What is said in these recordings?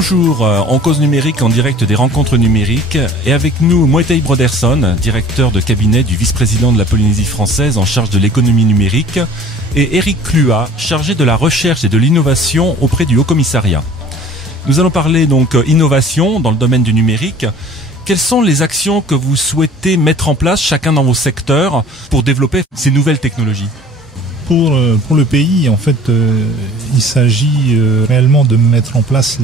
Bonjour, on cause numérique en direct des rencontres numériques et avec nous Moetei Broderson, directeur de cabinet du vice-président de la Polynésie française en charge de l'économie numérique, et Eric Clua, chargé de la recherche et de l'innovation auprès du Haut-Commissariat. Nous allons parler donc innovation dans le domaine du numérique. Quelles sont les actions que vous souhaitez mettre en place chacun dans vos secteurs pour développer ces nouvelles technologies ? Pour le pays, en fait, il s'agit réellement de mettre en place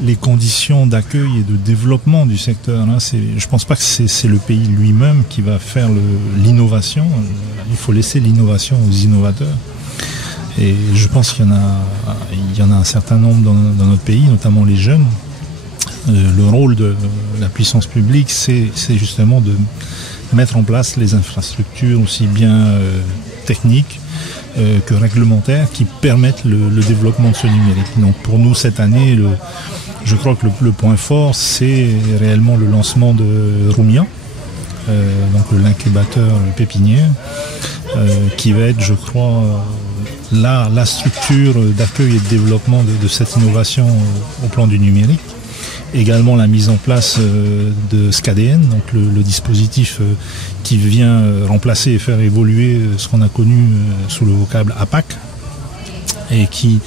les conditions d'accueil et de développement du secteur. Je ne pense pas que c'est le pays lui-même qui va faire l'innovation. Il faut laisser l'innovation aux innovateurs. Et je pense qu'il y en a un certain nombre dans notre pays, notamment les jeunes. Le rôle de la puissance publique, c'est justement de mettre en place les infrastructures aussi bien techniques que réglementaires qui permettent le développement de ce numérique. Donc pour nous cette année, je crois que le point fort c'est réellement le lancement de Rumia, donc l'incubateur pépinière, qui va être, je crois, la structure d'accueil et de développement de cette innovation au plan du numérique. Également la mise en place de SCADN, donc le dispositif qui vient remplacer et faire évoluer ce qu'on a connu sous le vocable APAC et qui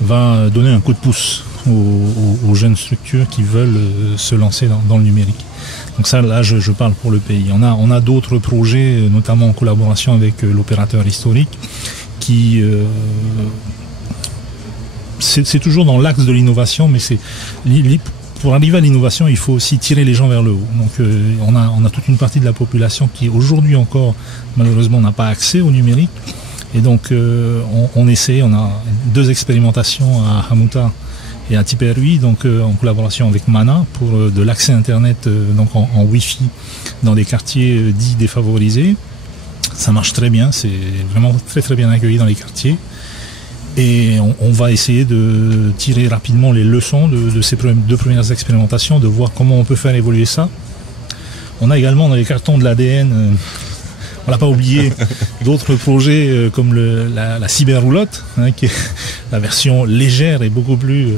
va donner un coup de pouce aux jeunes structures qui veulent se lancer dans le numérique. Donc ça, là, je parle pour le pays. On a d'autres projets, notamment en collaboration avec l'opérateur historique, qui c'est toujours dans l'axe de l'innovation, mais pour arriver à l'innovation, il faut aussi tirer les gens vers le haut. Donc on a toute une partie de la population qui aujourd'hui encore malheureusement n'a pas accès au numérique. Et donc on a 2 expérimentations à Hamuta et à Tiperui, donc en collaboration avec Mana pour de l'accès internet donc en Wi-Fi dans des quartiers dits défavorisés. Ça marche très bien, c'est vraiment très très bien accueilli dans les quartiers. Et on va essayer de tirer rapidement les leçons de ces 2 premières expérimentations, de voir comment on peut faire évoluer ça. On a également dans les cartons de l'ADN, on l'a pas oublié, d'autres projets comme la cyberroulotte, qui est la version légère et beaucoup plus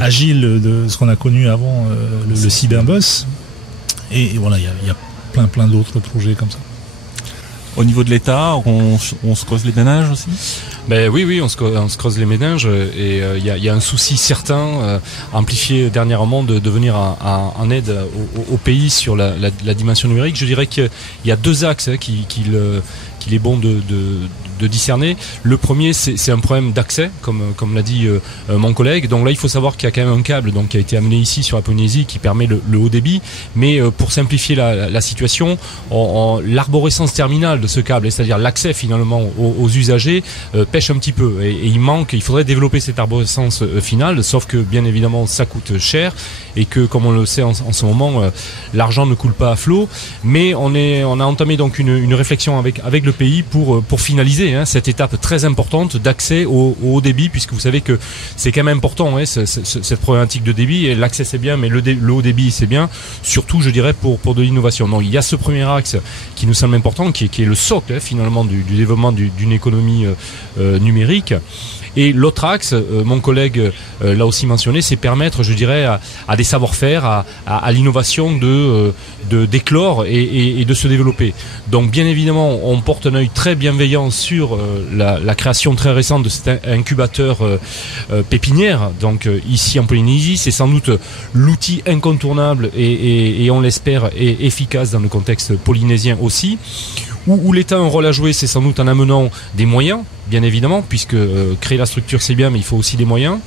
agile de ce qu'on a connu avant, le cyberbus. Et voilà, il y a plein d'autres projets comme ça. Au niveau de l'État, on se creuse les méninges aussi ? Oui, on se creuse les méninges et il y a un souci certain, amplifié dernièrement, de venir en aide au pays sur la dimension numérique. Je dirais qu'il y a 2 axes qu'il est bon de discerner. Le premier, c'est un problème d'accès, comme l'a dit mon collègue. Donc là, il faut savoir qu'il y a quand même un câble qui a été amené ici sur la Polynésie qui permet le haut débit. Mais pour simplifier la situation, l'arborescence terminale de ce câble, c'est-à-dire l'accès finalement aux usagers, pêche un petit peu. Et il faudrait développer cette arborescence finale, sauf que bien évidemment ça coûte cher et que, comme on le sait en ce moment, l'argent ne coule pas à flot. Mais on a entamé donc une réflexion avec le pays pour finaliser cette étape très importante d'accès au haut débit, puisque vous savez que c'est quand même important cette problématique de débit, et l'accès c'est bien, mais le haut débit c'est bien, surtout je dirais pour de l'innovation. Donc il y a ce premier axe qui nous semble important, qui est le socle finalement du développement d'une économie numérique. Et l'autre axe, mon collègue l'a aussi mentionné, c'est permettre, je dirais, à des savoir-faire, à l'innovation d'éclore et de se développer. Donc bien évidemment, on porte un œil très bienveillant sur la création très récente de cet incubateur pépinière. Donc ici en Polynésie, c'est sans doute l'outil incontournable et on l'espère efficace dans le contexte polynésien aussi. Où l'État a un rôle à jouer, c'est sans doute en amenant des moyens, bien évidemment, puisque créer la structure c'est bien, mais il faut aussi des moyens.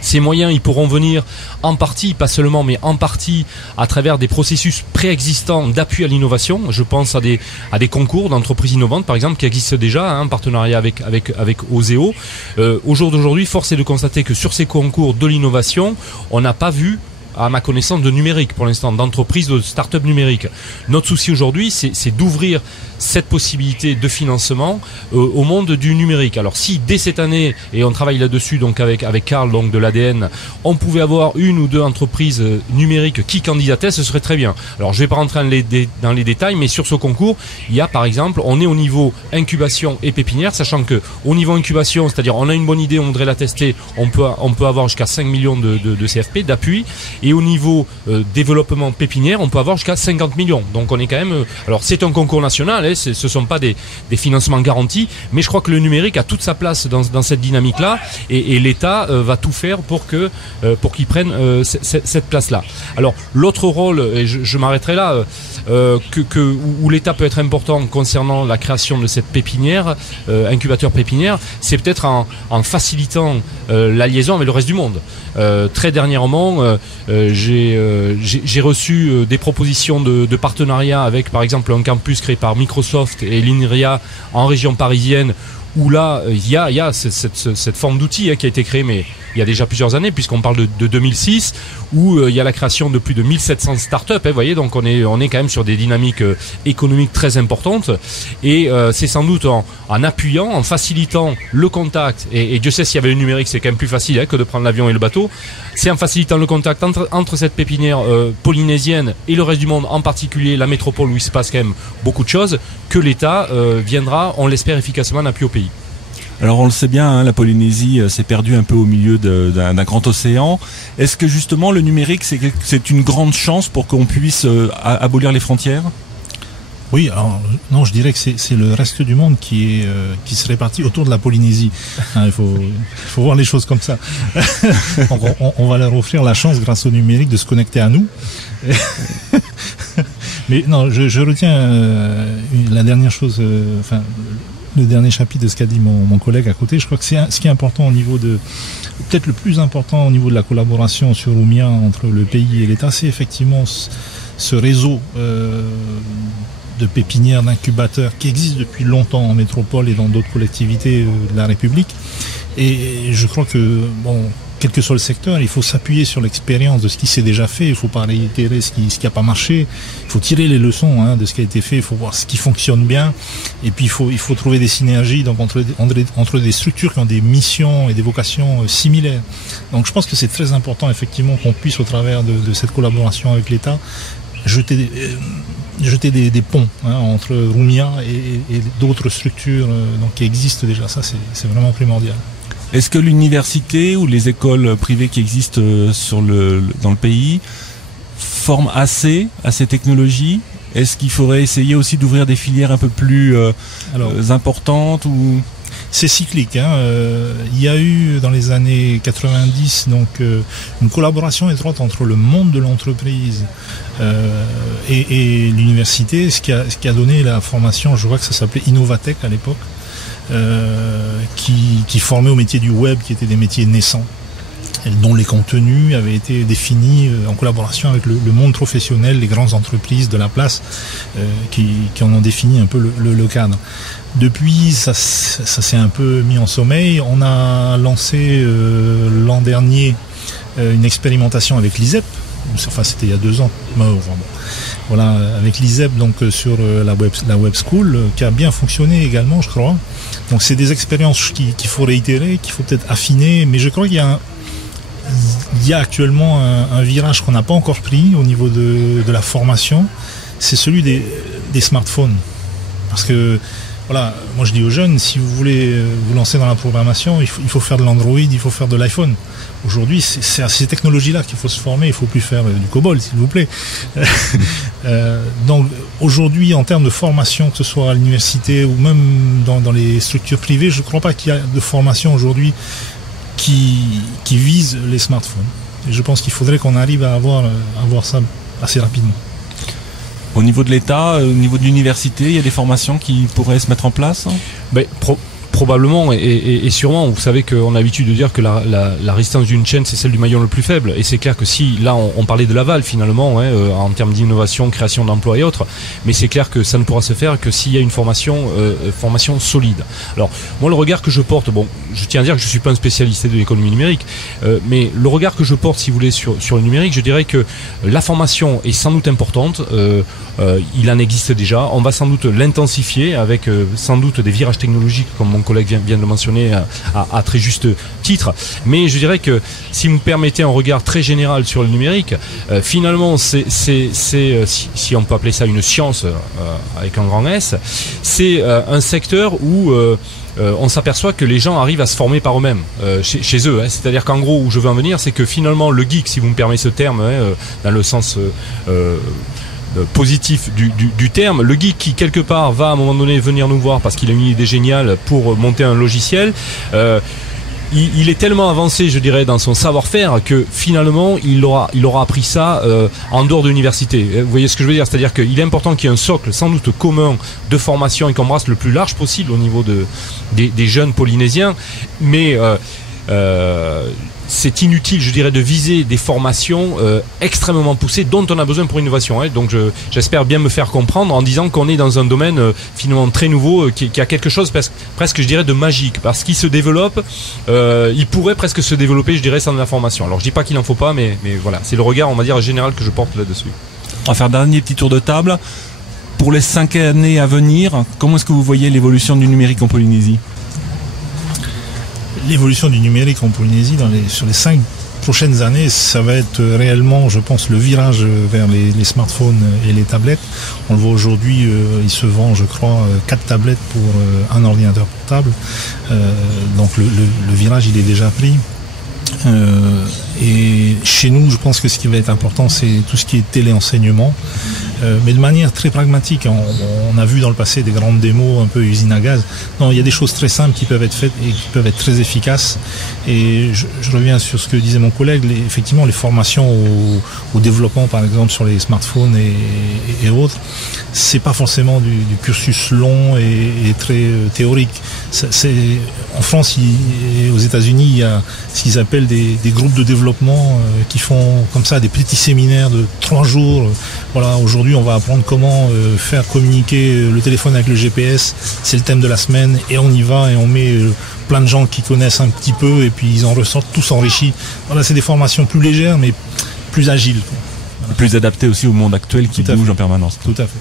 Ces moyens, ils pourront venir en partie, pas seulement, mais en partie à travers des processus préexistants d'appui à l'innovation. Je pense à des concours d'entreprises innovantes, par exemple, qui existent déjà, en partenariat avec Oseo. Au jour d'aujourd'hui, force est de constater que sur ces concours de l'innovation, on n'a pas vu à ma connaissance, de numérique pour l'instant, d'entreprises, de start-up numériques. Notre souci aujourd'hui, c'est d'ouvrir cette possibilité de financement au monde du numérique. Alors si dès cette année, et on travaille là-dessus donc avec Karl donc de l'ADN, on pouvait avoir une ou deux entreprises numériques qui candidataient, ce serait très bien. Alors je vais pas rentrer dans les détails, mais sur ce concours, il y a par exemple, on est au niveau incubation et pépinière, sachant que au niveau incubation, c'est-à-dire on a une bonne idée, on voudrait la tester, on peut avoir jusqu'à 5 millions de CFP, d'appui, et au niveau développement pépinière, on peut avoir jusqu'à 50 millions. Donc on est quand même, alors c'est un concours national, ce ne sont pas des financements garantis, mais je crois que le numérique a toute sa place dans cette dynamique-là, et l'État va tout faire pour qu'il prenne cette place-là. Alors l'autre rôle, et je m'arrêterai là, où l'État peut être important concernant la création de cette pépinière, incubateur pépinière, c'est peut-être en facilitant la liaison avec le reste du monde. Très dernièrement, j'ai reçu des propositions de partenariat avec par exemple un campus créé par Microsoft et l'INRIA en région parisienne, où là il y a cette forme d'outil qui a été créée, mais il y a déjà plusieurs années, puisqu'on parle de 2006, où il y a la création de plus de 1700 startups, vous voyez, donc on est quand même sur des dynamiques économiques très importantes, et c'est sans doute en appuyant, en facilitant le contact, et Dieu sait s'il y avait le numérique, c'est quand même plus facile que de prendre l'avion et le bateau, c'est en facilitant le contact entre cette pépinière polynésienne et le reste du monde, en particulier la métropole où il se passe quand même beaucoup de choses, que l'État viendra, on l'espère efficacement, en appui au pays. Alors on le sait bien, la Polynésie s'est perdue un peu au milieu d'un grand océan. Est-ce que justement le numérique c'est une grande chance pour qu'on puisse abolir les frontières ? Oui, alors non, je dirais que c'est le reste du monde qui se répartit autour de la Polynésie. Il faut voir les choses comme ça. Donc, on va leur offrir la chance, grâce au numérique, de se connecter à nous. Mais non, je retiens la dernière chose, le dernier chapitre de ce qu'a dit mon collègue à côté. Je crois que ce qui est important au niveau peut-être le plus important au niveau de la collaboration sur Oumia entre le pays et l'État, c'est effectivement ce réseau de pépinières, d'incubateurs qui existe depuis longtemps en métropole et dans d'autres collectivités de la République. Et je crois que, quel que soit le secteur, il faut s'appuyer sur l'expérience de ce qui s'est déjà fait. Il ne faut pas réitérer ce qui n'a pas marché. Il faut tirer les leçons de ce qui a été fait. Il faut voir ce qui fonctionne bien. Et puis il faut trouver des synergies donc entre des structures qui ont des missions et des vocations similaires. Donc je pense que c'est très important effectivement qu'on puisse, au travers de cette collaboration avec l'État, jeter des ponts entre Oumia et d'autres structures qui existent déjà. Ça, c'est vraiment primordial. Est-ce que l'université ou les écoles privées qui existent dans le pays forment assez à ces technologies ? Est-ce qu'il faudrait essayer aussi d'ouvrir des filières un peu plus importantes ou... C'est cyclique. Il y a eu dans les années 90 une collaboration étroite entre le monde de l'entreprise et l'université, ce qui a donné la formation, je crois que ça s'appelait Innovatech à l'époque, qui formait au métier du web, qui étaient des métiers naissants, dont les contenus avaient été définis en collaboration avec le monde professionnel, les grandes entreprises de la place qui en ont défini un peu le cadre. Depuis, ça s'est un peu mis en sommeil. On a lancé l'an dernier une expérimentation avec l'ISEP. Enfin, c'était il y a 2 ans. Voilà, avec l'ISEP sur la web school, qui a bien fonctionné également, je crois. Donc c'est des expériences qu'il faut réitérer, qu'il faut peut-être affiner, mais je crois qu'il y a actuellement un virage qu'on n'a pas encore pris au niveau de la formation, c'est celui des smartphones. Parce que voilà, moi je dis aux jeunes, si vous voulez vous lancer dans la programmation, il faut faire de l'Android, il faut faire de l'iPhone. Aujourd'hui, c'est à ces technologies-là qu'il faut se former, il ne faut plus faire du COBOL, s'il vous plaît. Donc aujourd'hui, en termes de formation, que ce soit à l'université ou même dans les structures privées, je ne crois pas qu'il y a de formation aujourd'hui qui vise les smartphones. Et je pense qu'il faudrait qu'on arrive à avoir ça assez rapidement. Au niveau de l'État, au niveau de l'université, il y a des formations qui pourraient se mettre en place ? Probablement et sûrement. Vous savez qu'on a l'habitude de dire que la résistance d'une chaîne, c'est celle du maillon le plus faible. Et c'est clair que si, là, on parlait de l'aval finalement, en termes d'innovation, création d'emplois et autres, mais c'est clair que ça ne pourra se faire que s'il y a une formation solide. Alors, moi, le regard que je porte, bon, je tiens à dire que je suis pas un spécialiste de l'économie numérique, mais le regard que je porte, si vous voulez, sur le numérique, je dirais que la formation est sans doute importante. Il en existe déjà. On va sans doute l'intensifier avec sans doute des virages technologiques, comme mon collègue vient de le mentionner à très juste titre. Mais je dirais que si vous me permettez un regard très général sur le numérique, finalement, si on peut appeler ça une science avec un grand S, c'est un secteur où on s'aperçoit que les gens arrivent à se former par eux-mêmes chez eux. C'est-à-dire qu'en gros, où je veux en venir, c'est que finalement, le geek, si vous me permettez ce terme, dans le sens positif du terme, le geek qui quelque part va à un moment donné venir nous voir parce qu'il a une idée géniale pour monter un logiciel, il est tellement avancé, je dirais, dans son savoir-faire que finalement il aura appris ça en dehors de l'université. Vous voyez ce que je veux dire? C'est-à-dire qu'il est important qu'il y ait un socle sans doute commun de formation et qu'on embrasse le plus large possible au niveau des jeunes polynésiens, mais c'est inutile, je dirais, de viser des formations extrêmement poussées dont on a besoin pour l'innovation. Donc j'espère bien me faire comprendre en disant qu'on est dans un domaine finalement très nouveau, qui a quelque chose presque, je dirais, de magique, parce qu'il se développe, il pourrait presque se développer, je dirais, sans de la formation. Alors je dis pas qu'il en faut pas, mais voilà, c'est le regard, on va dire, général que je porte là-dessus. On va faire un dernier petit tour de table. Pour les 5 années à venir, comment est-ce que vous voyez l'évolution du numérique en Polynésie ? L'évolution du numérique en Polynésie sur les 5 prochaines années, ça va être réellement, je pense, le virage vers les smartphones et les tablettes. On le voit aujourd'hui, il se vend, je crois, 4 tablettes pour un ordinateur portable. Donc le virage, il est déjà pris. Et chez nous, je pense que ce qui va être important, c'est tout ce qui est téléenseignement, mais de manière très pragmatique. On a vu dans le passé des grandes démos un peu usine à gaz. Non, il y a des choses très simples qui peuvent être faites et qui peuvent être très efficaces. Et je reviens sur ce que disait mon collègue, effectivement les formations au développement, par exemple sur les smartphones et autres, c'est pas forcément du cursus long et très théorique. En France et aux États-Unis, il y a ce qu'ils appellent des groupes de développement qui font comme ça des petits séminaires de 3 jours. Voilà, aujourd'hui on va apprendre comment faire communiquer le téléphone avec le GPS, c'est le thème de la semaine, et on y va et on met plein de gens qui connaissent un petit peu et puis ils en ressortent tous enrichis. Voilà, c'est des formations plus légères mais plus agiles. Voilà. Plus adaptées aussi au monde actuel qui bouge en permanence. Tout à fait.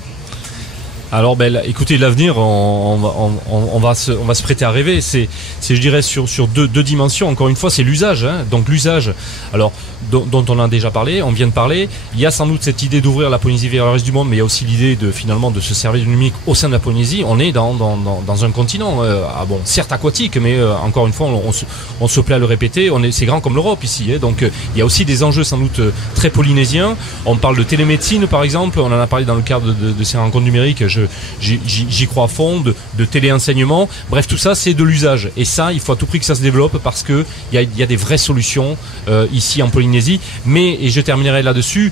Alors écoutez, l'avenir, on va se prêter à rêver. C'est je dirais sur deux dimensions. Encore une fois, c'est l'usage. Donc l'usage, alors dont on a déjà parlé, on vient de parler. Il y a sans doute cette idée d'ouvrir la Polynésie vers le reste du monde, mais il y a aussi l'idée de finalement de se servir du numérique au sein de la Polynésie. On est dans un continent, certes aquatique, mais encore une fois, on se plaît à le répéter. C'est grand comme l'Europe ici. Donc il y a aussi des enjeux sans doute très polynésiens. On parle de télémédecine par exemple. On en a parlé dans le cadre de ces rencontres numériques. J'y crois à fond, de téléenseignement. Bref, tout ça, c'est de l'usage. Et ça, il faut à tout prix que ça se développe parce que il y a des vraies solutions ici en Polynésie. Mais, et je terminerai là-dessus,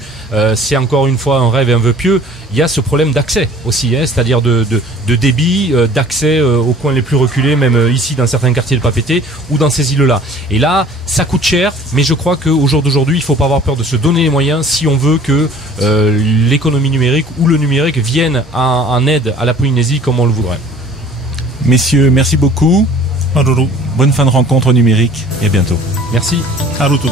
c'est encore une fois un rêve et un vœu pieux, il y a ce problème d'accès aussi, c'est-à-dire de débit, d'accès aux coins les plus reculés, même ici dans certains quartiers de Papeete ou dans ces îles-là. Et là, ça coûte cher, mais je crois qu'au jour d'aujourd'hui, il ne faut pas avoir peur de se donner les moyens si on veut que l'économie numérique ou le numérique vienne en aide à la Polynésie comme on le voudrait. Messieurs, merci beaucoup. Aruru. Bonne fin de rencontre numérique et à bientôt. Merci. Arutu.